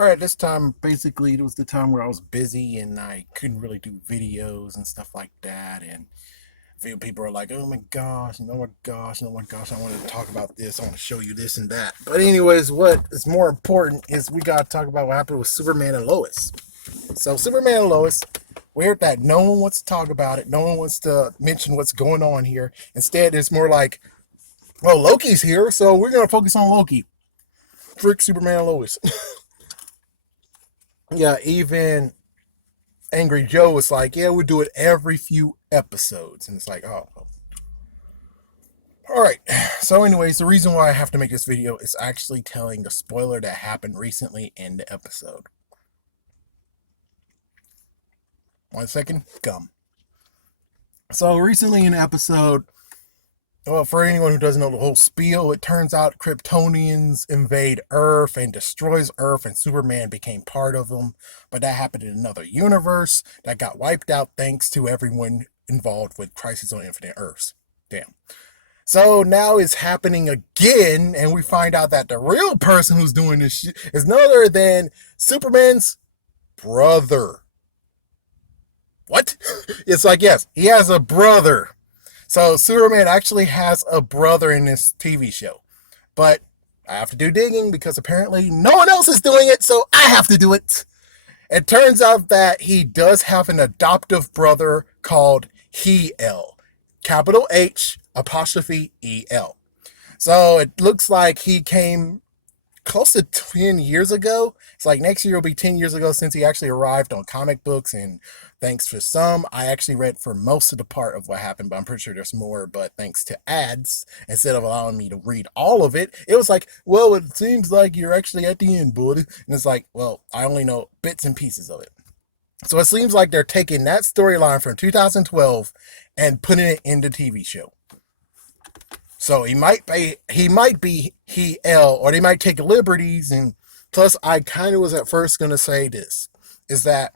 All right, this time basically it was the time where I was busy and I couldn't really do videos and stuff like that. And a few people are like, "Oh my gosh, oh my gosh, oh my gosh, I want to talk about this. I want to show you this and that." But anyways, what is more important is we got to talk about what happened with Superman and Lois. So Superman and Lois, weird that no one wants to talk about it. No one wants to mention what's going on here. Instead, it's more like, "Well, Loki's here, so we're gonna focus on Loki." Frick Superman and Lois. Yeah, even Angry Joe was like, "Yeah, we do it every few episodes," and it's like, oh, all right. So, anyways, the reason why I have to make this video is actually telling the spoiler that happened recently in the episode. 1 second, gum. So, recently in the episode, well, for anyone who doesn't know the whole spiel, it turns out Kryptonians invade Earth and destroys Earth, and Superman became part of them. But that happened in another universe that got wiped out thanks to everyone involved with Crisis on Infinite Earths. Damn. So now it's happening again, and we find out that the real person who's doing this shit is none other than Superman's brother. What? It's like, yes, he has a brother. So Superman actually has a brother in this TV show. But I have to do digging because apparently no one else is doing it, so I have to do it. It turns out that he does have an adoptive brother called He-El. Capital H apostrophe E-L. So it looks like he came close to 10 years ago. It's like next year will be 10 years ago since he actually arrived on comic books. And thanks for some, I actually read for most of the part of what happened, but I'm pretty sure there's more. But thanks to ads, instead of allowing me to read all of it, it was like, well, it seems like you're actually at the end, bud. And it's like, well, I only know bits and pieces of it. So it seems like they're taking that storyline from 2012 and putting it in the TV show. So he might be He-El, or they might take liberties. And plus, I kind of was at first going to say this, is that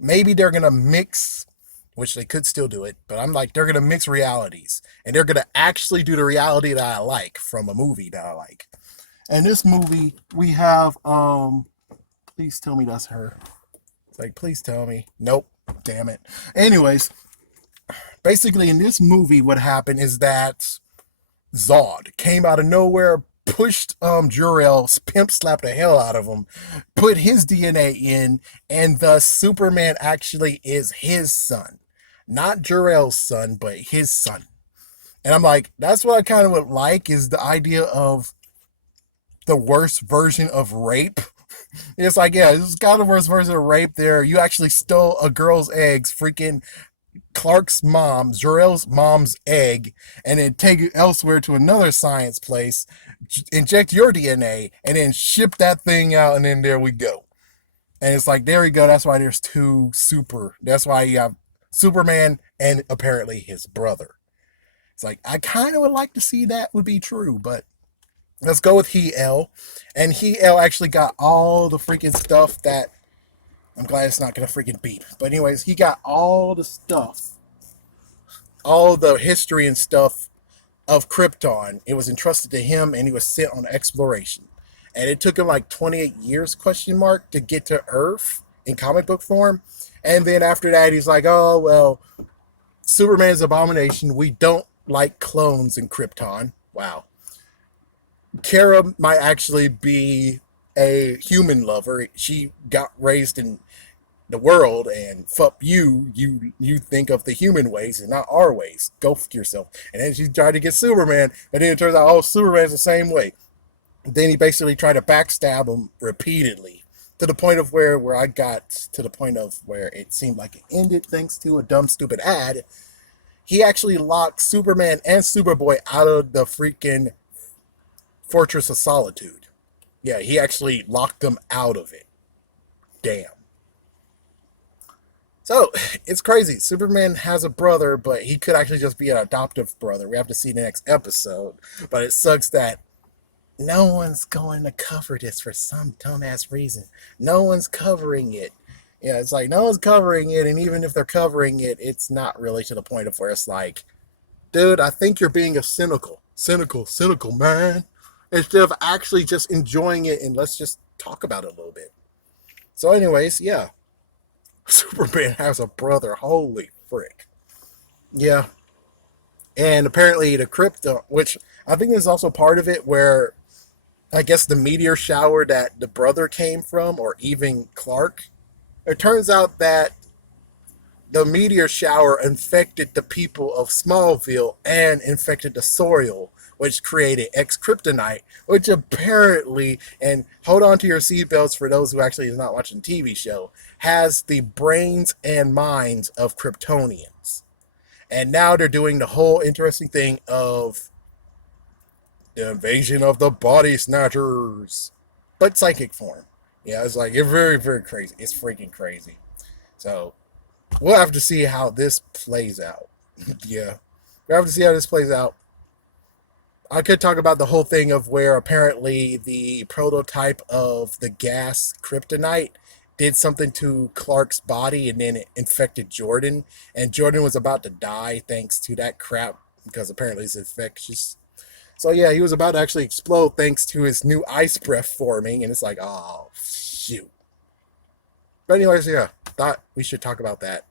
maybe they're going to mix, which they could still do it, but I'm like, they're going to mix realities. And they're going to actually do the reality that I like from a movie that I like. And this movie, we have, please tell me that's her. It's like, please tell me. Nope. Damn it. Anyways, basically in this movie, what happened is that Zod came out of nowhere, pushed Jor-El, pimp slapped the hell out of him, put his DNA in, and thus Superman actually is his son. Not Jor-El's son, but his son. And I'm like, that's what I kind of would like, is the idea of the worst version of rape. It's like, yeah, this is kind of the worst version of rape there. You actually stole a girl's eggs, freaking Clark's mom, Jor-El's mom's egg, and then take it elsewhere to another science place, inject your DNA, and then ship that thing out, and then there we go. And it's like, there we go. That's why there's two super. That's why you have Superman and apparently his brother. It's like, I kind of would like to see that would be true, but let's go with He-El. And He-El actually got all the freaking stuff that I'm glad it's not going to freaking beep. But anyways, he got all the stuff, all the history and stuff of Krypton. It was entrusted to him, and he was sent on exploration. And it took him like 28 years, question mark, to get to Earth in comic book form. And then after that, he's like, oh, well, Superman's abomination. We don't like clones in Krypton. Wow. Kara might actually be a human lover. She got raised in the world, and fuck you think of the human ways and not our ways. Go fuck yourself. And then she tried to get Superman, and then it turns out, oh, Superman's the same way. Then he basically tried to backstab him repeatedly, to the point of where I got to the point of where it seemed like it ended thanks to a dumb stupid ad. He actually locked Superman and Superboy out of the freaking Fortress of Solitude. Yeah, he actually locked them out of it. Damn. So, it's crazy. Superman has a brother, but he could actually just be an adoptive brother. We have to see the next episode. But it sucks that no one's going to cover this for some dumbass reason. No one's covering it. Yeah, it's like no one's covering it, and even if they're covering it, it's not really to the point of where it's like, dude, I think you're being a cynical man. Instead of actually just enjoying it, and let's just talk about it a little bit. So, anyways, yeah, Superman has a brother. Holy frick! Yeah, and apparently the crypto, which I think is also part of it, where I guess the meteor shower that the brother came from, or even Clark. It turns out that the meteor shower infected the people of Smallville and infected the soil, which created X Kryptonite, which apparently, and hold on to your seatbelts for those who actually is not watching the TV show, has the brains and minds of Kryptonians. And now they're doing the whole interesting thing of the invasion of the body snatchers, but psychic form. Yeah, it's like, it's very, very crazy. It's freaking crazy. So we'll have to see how this plays out. Yeah, we'll have to see how this plays out. I could talk about the whole thing of where apparently the prototype of the gas kryptonite did something to Clark's body and then it infected Jordan. And Jordan was about to die thanks to that crap because apparently it's infectious. So yeah, he was about to actually explode thanks to his new ice breath forming. And it's like, oh, shoot. But anyways, yeah, thought we should talk about that.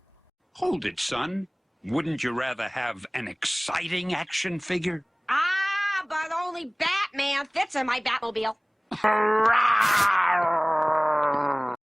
Hold it, son. Wouldn't you rather have an exciting action figure? Ah, but only Batman fits in my Batmobile.